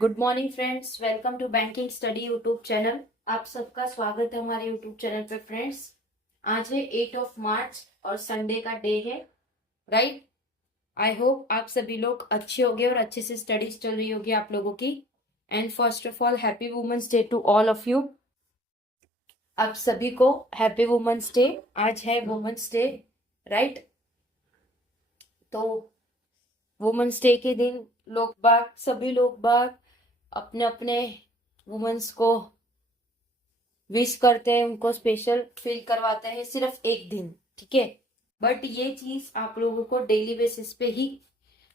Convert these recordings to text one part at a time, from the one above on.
Good morning friends, welcome to banking study YouTube channel. आप सबका स्वागत है हमारे यूट्यूब चैनल पे। फ्रेंड्स, आज है 8 ऑफ मार्च और संडे का डे है, राइट। आई होप आप सभी लोग अच्छे होंगे और अच्छे से स्टडीज चल रही होगी आप लोगों की। And first of all happy women's day to all of you. आप सभी को हैप्पी वुमेन्स डे। आज है वुमेन्स डे, राइट। तो वुमेन्स डे के दिन सभी लोग बाग अपने अपने वुमेन्स को विश करते हैं, उनको स्पेशल फील करवाते हैं सिर्फ एक दिन, ठीक है। बट ये चीज आप लोगों को डेली बेसिस पे ही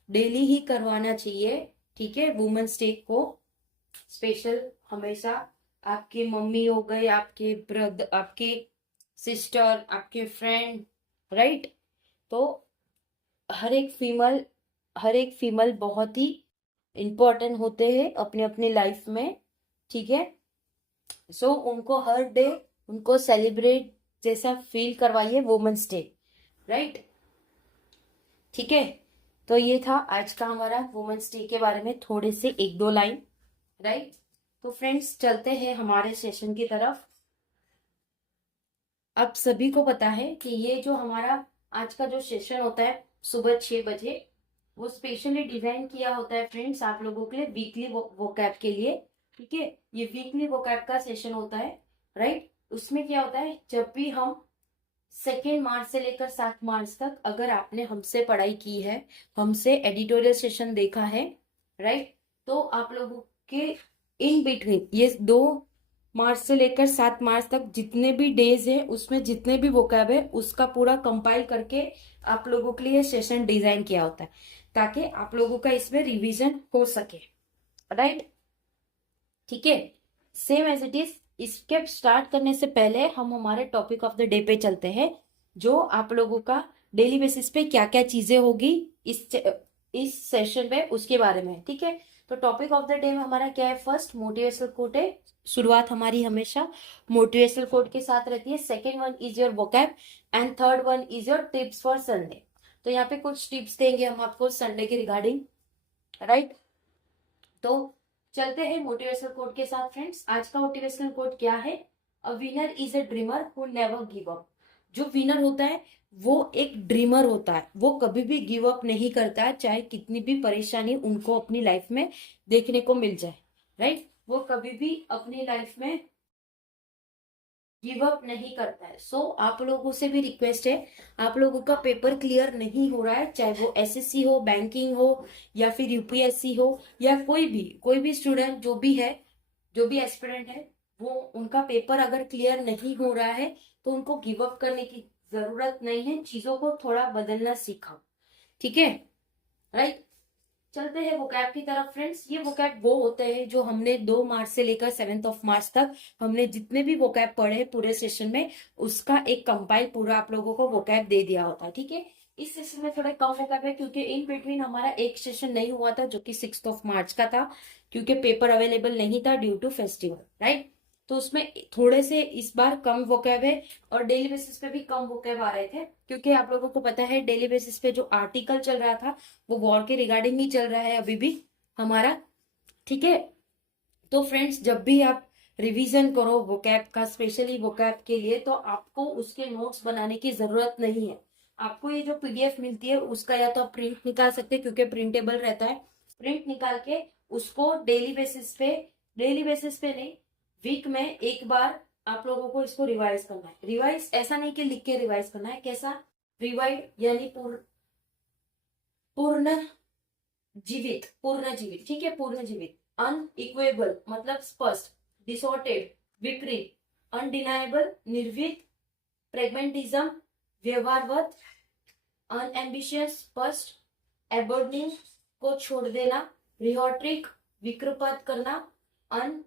डेली ही करवाना चाहिए, ठीक है। वुमेन्स डे को स्पेशल हमेशा आपके मम्मी हो गए, आपके ब्रदर, आपके सिस्टर, आपके फ्रेंड, राइट। तो हर एक फीमेल बहुत ही इम्पोर्टेंट होते हैं अपने अपनी लाइफ में, ठीक है। सो उनको हर डे उनको सेलिब्रेट जैसा फील करवाइए वुमेन्स डे, राइट, ठीक है। तो ये था आज का हमारा वुमेन्स डे के बारे में थोड़े से एक दो लाइन, राइट। तो फ्रेंड्स, चलते हैं हमारे सेशन की तरफ। आप सभी को पता है कि ये जो हमारा आज का जो सेशन होता है सुबह 6 बजे, वो स्पेशली डिजाइन किया होता है फ्रेंड्स आप लोगों के लिए, वीकली वोकैब के लिए, ठीक है। ये वीकली वोकैब का सेशन होता है, राइट। उसमें क्या होता है, जब भी हम 2 मार्च से लेकर 7 मार्च तक अगर आपने हमसे पढ़ाई की है, हमसे एडिटोरियल सेशन देखा है, राइट, तो आप लोगों के इन बिटवीन ये 2 मार्च से लेकर 7 मार्च तक जितने भी डेज है, उसमें जितने भी वोकैब है, उसका पूरा कंपाइल करके आप लोगों के लिए सेशन डिजाइन किया होता है, ताकि आप लोगों का इसमें रिवीजन हो सके, राइट, ठीक है। Same as it is. इसके स्टार्ट करने से पहले हम हमारे टॉपिक ऑफ द डे पे चलते हैं, जो आप लोगों का डेली बेसिस पे क्या क्या चीजें होगी इस सेशन में, उसके बारे में, ठीक है। तो टॉपिक ऑफ द डे में हमारा क्या है, फर्स्ट मोटिवेशनल कोट है। शुरुआत हमारी हमेशा मोटिवेशनल कोट के साथ रहती है। Second one is your vocab and third one is your tips for Sunday. तो यहाँ पे कुछ टिप्स देंगे हम आपको संडे के रिगार्डिंग, राइट। तो चलते हैं मोटिवेशनल कोट के साथ। फ्रेंड्स, आज का मोटिवेशनल कोट क्या है, a winner is a dreamer who never give up. जो विनर होता है वो एक ड्रीमर होता है, वो कभी भी गिव अप नहीं करता है, चाहे कितनी भी परेशानी उनको अपनी लाइफ में देखने को मिल जाए, राइट। वो कभी भी अपनी लाइफ में गिव अप नहीं करता है। सो आप लोगों से भी रिक्वेस्ट है, आप लोगों का पेपर क्लियर नहीं हो रहा है, चाहे वो एसएससी हो, बैंकिंग हो, या फिर यूपीएससी हो, या कोई भी स्टूडेंट जो भी है, जो भी एस्पिरेंट है, वो उनका पेपर अगर क्लियर नहीं हो रहा है तो उनको गिव अप करने की जरूरत नहीं है, चीजों को थोड़ा बदलना सीखो, ठीक है, राइट। चलते हैं वोकैब की तरफ। फ्रेंड्स, ये वोकैब वो होते हैं जो हमने 2 मार्च से लेकर 7 मार्च तक हमने जितने भी वोकैब पढ़े हैं पूरे सेशन में, उसका एक कंपाइल पूरा आप लोगों को वोकैब दे दिया होता है, ठीक है। इस सेशन में थोड़ा कम वोकैब है क्योंकि इन बिटवीन हमारा एक सेशन नहीं हुआ था, जो कि 6 मार्च का था, क्योंकि पेपर अवेलेबल नहीं था ड्यू टू फेस्टिवल, राइट। तो उसमें थोड़े से इस बार कम वोकैब है, और डेली बेसिस पे भी कम वोकैब आ रहे थे, क्योंकि आप लोगों को पता है डेली बेसिस पे जो आर्टिकल चल रहा था वो वॉर के रिगार्डिंग ही चल रहा है अभी भी हमारा, ठीक है। तो फ्रेंड्स, जब भी आप रिवीजन करो वोकैब का, स्पेशली वोकैब के लिए, तो आपको उसके नोट्स बनाने की जरूरत नहीं है। आपको ये जो पीडीएफ मिलती है उसका या तो आप प्रिंट निकाल सकते हैं, क्योंकि प्रिंटेबल रहता है। प्रिंट निकाल के उसको डेली बेसिस पे नहीं, वीक में एक बार आप लोगों को इसको रिवाइज करना है। रिवाइज ऐसा नहीं कि लिख के रिवाइज करना है, कैसा रिवाइड, यानी पूर्ण पूर्ण जीवित, ठीक है, पूर्ण जीवित। अनइक्वेबल मतलब स्पष्ट, डिसऑर्डेड विपरीत, अनडिनाएबल निर्भीक, प्रेगमेंटिज्म व्यवहारवत, अनएम्बिशियस स्पष्ट, एबोर्डिंग को छोड़ देना, रिहोट्रिक विकृपात करना, अन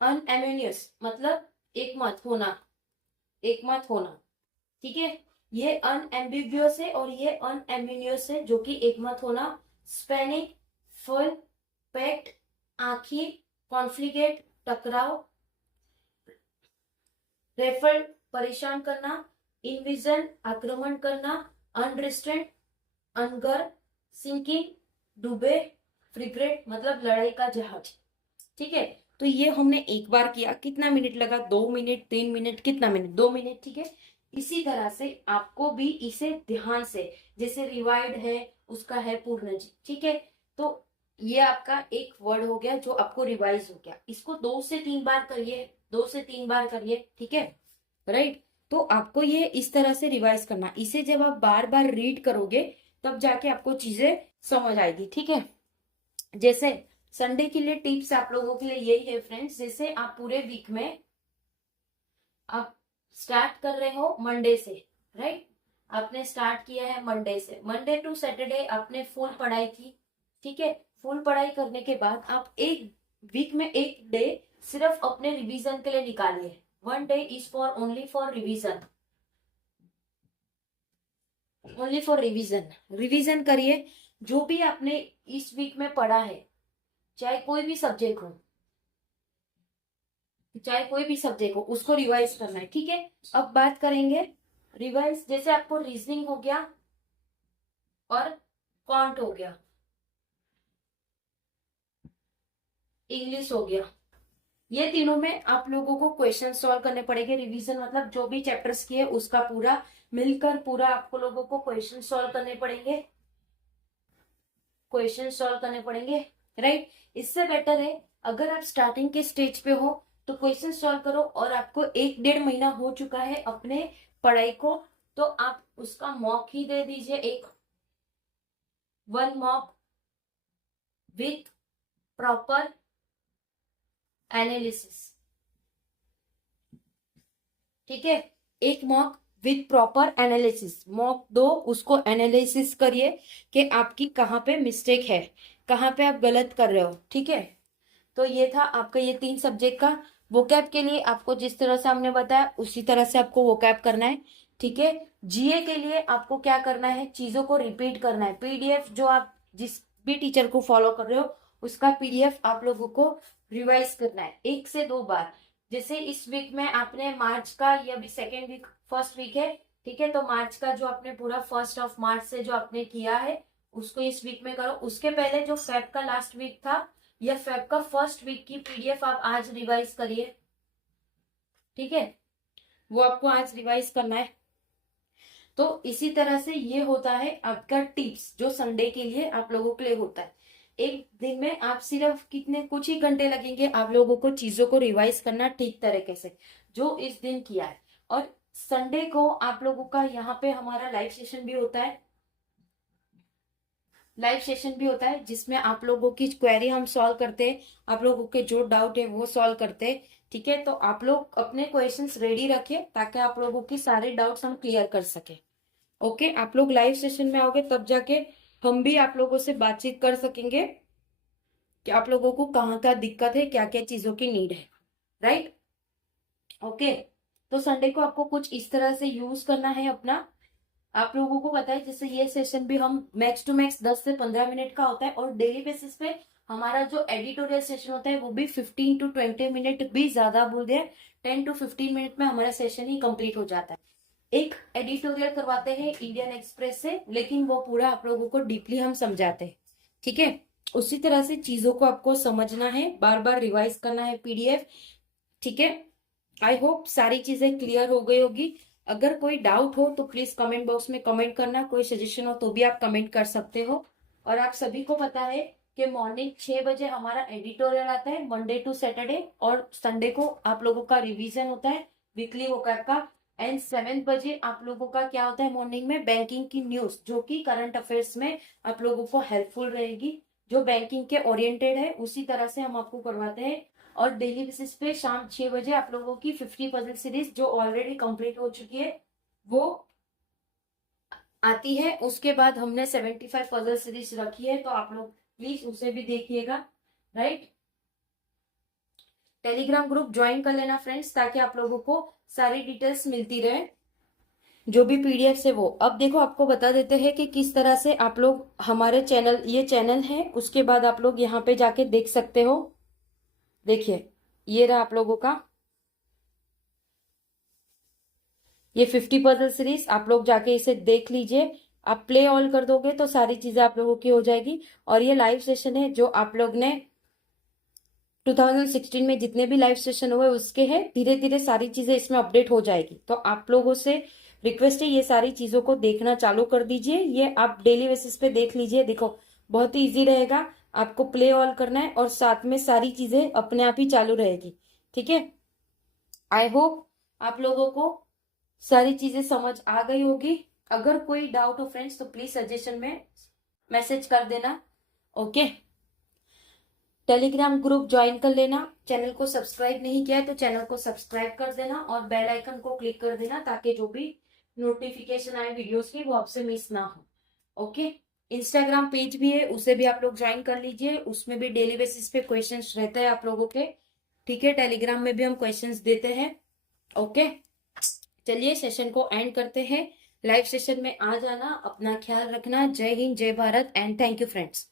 अनएम्यूनियस मतलब एक मत होना, ठीक है। ये अनएम्बिग्युअस है और ये अनएम्यूनियस है, जो कि एक मत होना। स्पेनिक, फुल, पैक्ट, आखिर, कॉन्फ्लिकेट टकराव, रेफर परेशान करना, इनविजन आक्रमण करना, अनरिस्ट्रेंट अनगर, सिंकिंग डूबे, फ्रिगेट मतलब लड़ाई का जहाज, ठीक है। तो ये हमने एक बार किया, कितना मिनट लगा, 2 मिनट, 3 मिनट, कितना मिनट, 2 मिनट, ठीक है। इसी तरह से आपको भी इसे ध्यान से, जैसे रिवाइड है उसका है पूर्ण जी, ठीक है। तो ये आपका एक वर्ड हो गया जो आपको रिवाइज हो गया, इसको 2 से 3 बार करिए, 2 से 3 बार करिए, ठीक है, राइट। तो आपको ये इस तरह से रिवाइज करना, इसे जब आप बार बार रीड करोगे तब जाके आपको चीजें समझ आएगी, ठीक है। जैसे संडे के लिए टिप्स आप लोगों के लिए यही है फ्रेंड्स, जैसे आप पूरे वीक में आप स्टार्ट कर रहे हो मंडे से, राइट। आपने स्टार्ट किया है मंडे से, मंडे टू सैटरडे आपने फुल पढ़ाई की, ठीक है। फुल पढ़ाई करने के बाद आप एक वीक में एक डे सिर्फ अपने रिवीजन के लिए निकालिए। 1 day is for only for revision, only for revision. Revision करिए जो भी आपने इस वीक में पढ़ा है, चाहे कोई भी सब्जेक्ट हो, चाहे कोई भी सब्जेक्ट हो, उसको रिवाइज करना है, ठीक है। अब बात करेंगे रिवाइज, जैसे आपको रीजनिंग हो गया और कॉन्ट हो गया, इंग्लिश हो गया, ये तीनों में आप लोगों को क्वेश्चन सॉल्व करने पड़ेंगे। रिवीजन मतलब जो भी चैप्टर्स किए उसका पूरा मिलकर पूरा आपको लोगों को क्वेश्चन सॉल्व करने पड़ेंगे, क्वेश्चन सॉल्व करने पड़ेंगे, राइट। इससे बेटर है अगर आप स्टार्टिंग के स्टेज पे हो तो क्वेश्चन सॉल्व करो, और आपको 1-1.5 महीना हो चुका है अपने पढ़ाई को, तो आप उसका मॉक ही दे दीजिए, एक 1 मॉक विथ प्रॉपर एनालिसिस, ठीक है। एक mock with proper analysis, mock दो, उसको एनालिसिस करिए कि आपकी कहाँ पे मिस्टेक है, कहाँ पे आप गलत कर रहे हो, ठीक है। तो ये था आपका ये 3 सब्जेक्ट का। वोकैब के लिए आपको जिस तरह से हमने बताया उसी तरह से आपको वोकैब करना है, ठीक है। जीए के लिए आपको क्या करना है, चीजों को रिपीट करना है। पीडीएफ जो आप जिस भी टीचर को फॉलो कर रहे हो उसका पीडीएफ आप लोगों को रिवाइज करना है 1 से 2 बार। जैसे इस वीक में आपने मार्च का, ये अभी सेकेंड वीक, फर्स्ट वीक है, ठीक है। तो मार्च का जो आपने पूरा 1 मार्च से जो आपने किया है उसको इस वीक में करो। उसके पहले जो फेब का लास्ट वीक था या फेब का फर्स्ट वीक की पीडीएफ आप आज रिवाइज करिए, ठीक है, वो आपको आज रिवाइज करना है। तो इसी तरह से ये होता है आपका टिप्स जो संडे के लिए आप लोगों के लिए होता है। एक दिन में आप सिर्फ कितने कुछ ही घंटे लगेंगे आप लोगों को चीजों को रिवाइज करना ठीक तरीके से जो इस दिन किया है। और संडे को आप लोगों का यहाँ पे हमारा लाइव सेशन भी होता है, लाइव सेशन भी होता है जिसमें आप लोगों की क्वेरी हम सॉल्व करते हैं, आप लोगों के जो डाउट है वो सॉल्व करते हैं, ठीक है। तो आप लोग अपने क्वेश्चंस रेडी रखें ताकि आप लोगों की सारे डाउट्स हम क्लियर कर सके। ओके, आप लोग लाइव सेशन में आओगे तब जाके हम भी आप लोगों से बातचीत कर सकेंगे कि आप लोगों को कहाँ का दिक्कत है, क्या क्या चीजों की नीड है, राइट। ओके, तो संडे को आपको कुछ इस तरह से यूज करना है अपना। आप लोगों को पता है जैसे ये सेशन भी हम मैक्स टू मैक्स 10 से 15 मिनट का होता है, और डेली बेसिस पे हमारा जो एडिटोरियल सेशन होता है वो भी 15 to 20 मिनट भी ज्यादा बोल दे, 10 to 15 मिनट में हमारा सेशन ही कंप्लीट हो जाता है। एक एडिटोरियल करवाते हैं इंडियन एक्सप्रेस से, लेकिन वो पूरा आप लोगों को डीपली हम समझाते हैं, ठीक है। उसी तरह से चीजों को आपको समझना है, बार बार रिवाइज करना है पीडीएफ, ठीक है। आई होप सारी चीजें क्लियर हो गई होगी। अगर कोई डाउट हो तो प्लीज कमेंट बॉक्स में कमेंट करना, कोई सजेशन हो तो भी आप कमेंट कर सकते हो। और आप सभी को पता है कि मॉर्निंग 6 बजे हमारा एडिटोरियल आता है मंडे टू सैटरडे, और संडे को आप लोगों का रिवीजन होता है वीकली वोकैब का। एंड 7 बजे आप लोगों का क्या होता है मॉर्निंग में, बैंकिंग की न्यूज जो कि करंट अफेयर्स में आप लोगों को हेल्पफुल रहेगी, जो बैंकिंग के ओरिएंटेड है उसी तरह से हम आपको करवाते हैं। और डेली बेसिस पे शाम 6 बजे आप लोगों की 50 पजल सीरीज जो ऑलरेडी कंप्लीट हो चुकी है वो आती है। उसके बाद हमने 75 पजल सीरीज रखी है, तो आप लोग प्लीज उसे भी देखिएगा, राइट। टेलीग्राम ग्रुप ज्वाइन कर लेना फ्रेंड्स, ताकि आप लोगों को सारी डिटेल्स मिलती रहे, जो भी पीडीएफ से वो। अब देखो आपको बता देते हैं कि किस तरह से आप लोग हमारे चैनल, ये चैनल है, उसके बाद आप लोग यहाँ पे जाके देख सकते हो। देखिए ये रहा आप लोगों का ये 50 पजल सीरीज, आप लोग जाके इसे देख लीजिए। आप प्ले ऑल कर दोगे तो सारी चीजें आप लोगों की हो जाएगी। और ये लाइव सेशन है जो आप लोग ने 2016 में जितने भी लाइव सेशन हुए उसके हैं, धीरे धीरे सारी चीजें इसमें अपडेट हो जाएगी। तो आप लोगों से रिक्वेस्ट है ये सारी चीजों को देखना चालू कर दीजिए। ये आप डेली बेसिस पे देख लीजिए। देखो बहुत ही इजी रहेगा, आपको प्ले ऑल करना है और साथ में सारी चीजें अपने आप ही चालू रहेगी। ठीक है, आई होप आप लोगों को सारी चीजें समझ आ गई होगी। अगर कोई डाउट हो फ्रेंड्स तो प्लीज सजेशन में मैसेज कर देना। ओके, टेलीग्राम ग्रुप ज्वाइन कर लेना। चैनल को सब्सक्राइब नहीं किया है तो चैनल को सब्सक्राइब कर देना और बेल आइकन को क्लिक कर देना ताकि जो भी नोटिफिकेशन आए वीडियोस की वो आपसे मिस ना हो। ओके, इंस्टाग्राम पेज भी है, उसे भी आप लोग ज्वाइन कर लीजिए। उसमें भी डेली बेसिस पे क्वेश्चंस रहते हैं आप लोगों के। ठीक है, टेलीग्राम में भी हम क्वेश्चंस देते हैं। ओके, चलिए सेशन को एंड करते हैं। लाइव सेशन में आ जाना, अपना ख्याल रखना। जय हिंद, जय Bharat and thank you friends.